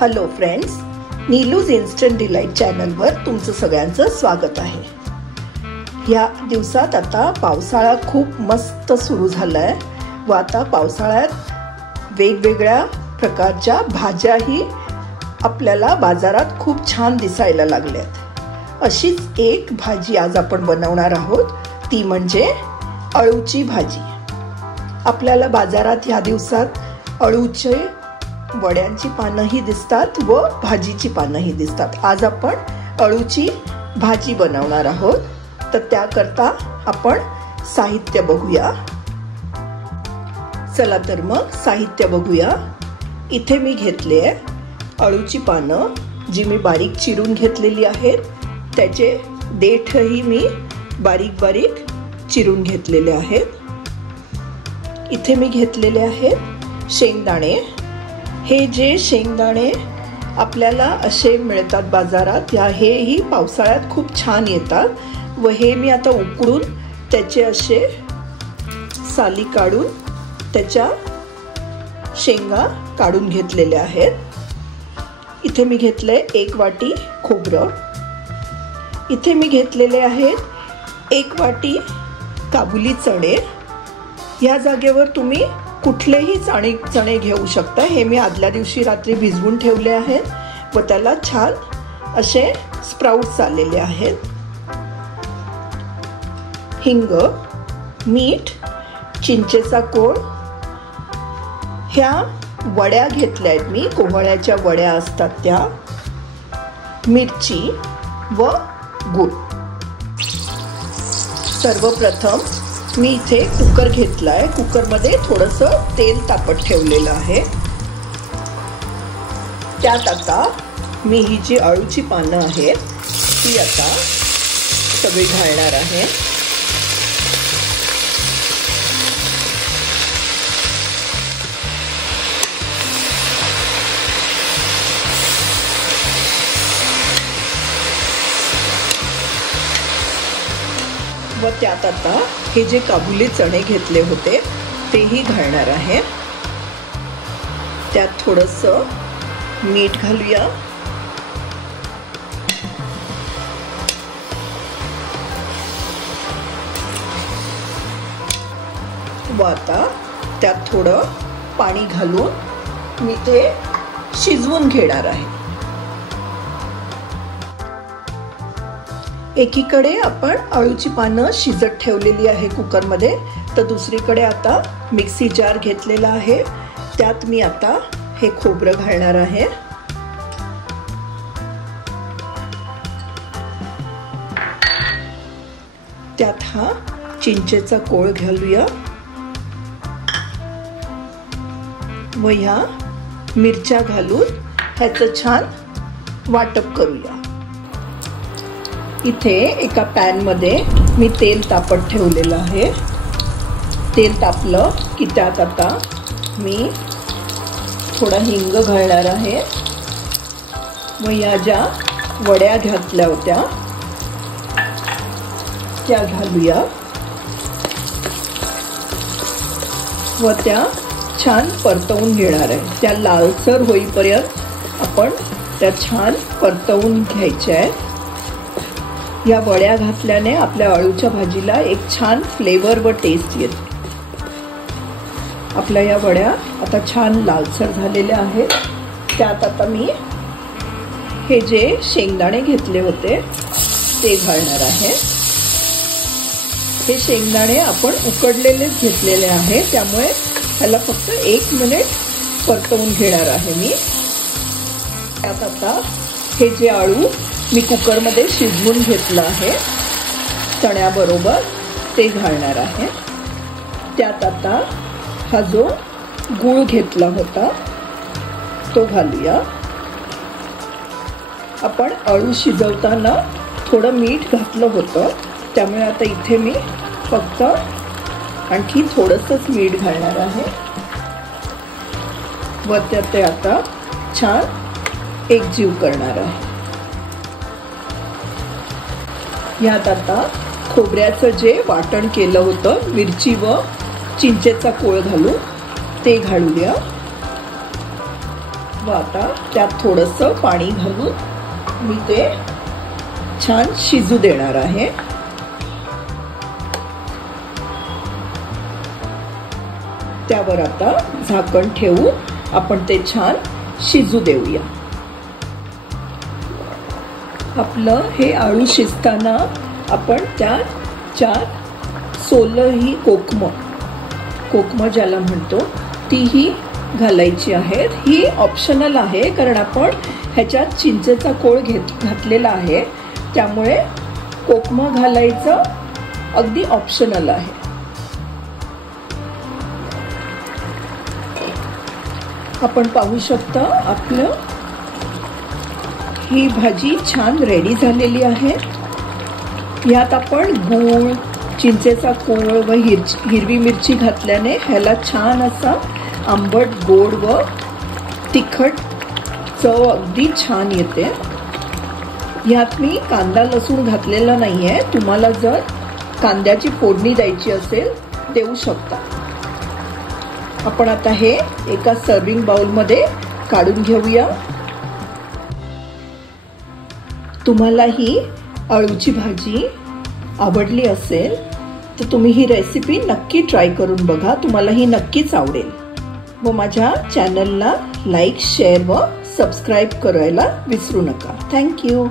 Hello friends, नीलूज instant delight चॅनलवर तुमचं सगळ्यांचं स्वागत आहे। या दिवसात आता पावसाळा खूप मस्त सुरू झालाय व आता पावसाळ्यात वेगवेगळ्या प्रकारच्या भाज्याही आपल्याला बाजारात खूप छान दिसायला लागल्यात। अशीच एक भाजी आज आपण बनवणार आहोत, ती म्हणजे अळूची भाजी। आपल्याला बाजारात या दिवसात अळूचे वड्यांची पानंही दिसतात व भाजीची पानंही दिसतात। आज आपण अळूची भाजी बनवणार आहोत, तर त्याकरता आपण साहित्य बघूया। चला तर मग साहित्य बघूया। इथे मी घेतले अळूची पानं, जी मी बारीक चिरून घेतलेली आहेत। त्याचे देठही मी बारीक बारीक चिरून घेतलेले आहेत। इथे मी घेतलेले आहेत शेंगदाणे। हे जे शेंगदाणे आपल्याला असे मिळतात बाजारात, हेही पावसाळ्यात खूप छान येतात व हे मी आता उकडून त्याचे असे साली काढून त्याच्या शेंगा काढून घेतलेल्या आहेत। इथे मी घेतलंय 1 वाटी खोबरं। इथे मी घेतलेले आहेत 1 वाटी काबुली चणे। या जागेवर तुम्ही कुठलेही चणे घेऊ शकता। हे मी आदल्या दिवशी रात्री भिजवून ठेवले आहेत व त्याला छान असे स्प्राउट्स आलेले आहेत। हिंग, मीठ, चिंचेचा कोळ, ह्या वड्या घेतल्या आहेत मी, कोहळ्याच्या वड्या असतात त्या, मिरची व गूळ। सर्वप्रथम मी इथे कुकर घेतलाय। कुकरमध्ये थोडंसं तेल तापत ठेवलेलं आहे। त्यात आता मी ही जी अळूची पानं आहेत ती आता सगळी घालणार आहे। व त्यात आता हे जे काबुली चणे घेतले होते तेही घालणार आहे। त्यात थोडंसं मीठ घालूया। व आता त्यात थोडं पाणी घालून मी ते शिजवून घेणार आहे। एकीकडे आपण अळूची पानं शिजत ठेवलेली आहे कुकरमध्ये, तर दुसरीकडे आता मिक्सी जार घेतलेला आहे। त्यात मी आता हे खोबरं घालणार आहे। त्यात हा चिंचेचा कोळ घालूया व ह्या मिरच्या घालून ह्याचं छान वाटप करूया। इथे एका पॅन मध्ये मी तेल तापत ठेवलेलं आहे। तेल तापलं की त्यात आता मी थोडा हिंग घालणार आहे व या ज्या वड्या घातल्या होत्या त्या घालूया व त्या छान परतवून घेणार आहे। त्या लालसर होईपर्यंत आपण त्या छान परतवून घ्यायच्या आहेत। या वड्या घातल्याने आपल्या अळूच्या भाजीला एक छान फ्लेवर व टेस्ट येते। आपल्या या वड्या आता छान लालसर झालेल्या आहेत। त्यात आता मी हे जे शेंगदाणे घेतले होते ते घालणार आहे। हे शेंगदाणे आपण उकडलेलेच घेतलेले आहे, त्यामुळे त्याला फक्त 1 मिनिट परतवून घेणार आहे मी। त्यात आता हे जे अळू मी कुकरमध्ये शिजवून घेतलं आहे चण्याबरोबर ते घालणार आहे। त्यात आता हा जो गूळ घेतला होता तो घालूया। आपण अळू शिजवताना थोडं मीठ घातलं होतं, त्यामुळे आता इथे मी फक्त आणखी थोडंसंच मीठ घालणार आहे व त्यात ते आता छान एकजीव करणार आहे। यात आता खोबऱ्याचं जे वाटण केलं होतं मिरची व चिंचेचा कोळ घालून ते घालूया व आता त्यात थोडंसं पाणी घालून मी ते छान शिजू देणार आहे. त्यावर आता झाकण ठेवून आपण ते छान शिजू देऊया. आपलं हे आळू शिजताना आपण त्यात 4 सोलं ही कोकम ज्याला म्हणतो तीही घालायची आहेत. ही ऑप्शनल आहे कारण आपण ह्याच्यात चिंचेचा कोळ घातलेला आहे, त्यामुळे कोकम घालायचं अगदी ऑप्शनल आहे. आपण पाहू शकता आपलं ही भाजी छान रेडी झालेली आहे. यात आपण गूळ, चिंचेचा कोळ व हिरवी मिरची घातल्याने ह्याला छान असा आंबट, गोड व तिखट चव अगदी छान येते. यात मी कांदा लसूण घातलेला नाहीये. तुम्हाला जर कांद्याची फोडणी द्यायची असेल देऊ शकता. आपण आता हे एका सर्विंग बाउलमध्ये काढून घेऊया. तुम्हाला ही अळूची भाजी आवडली असेल तर तुम्ही ही रेसिपी नक्की ट्राय करून बघा. तुम्हाला ही नक्कीच आवडेल. व माझ्या चॅनलला लाईक, शेअर व सबस्क्राईब करायला विसरू नका. थँक्यू.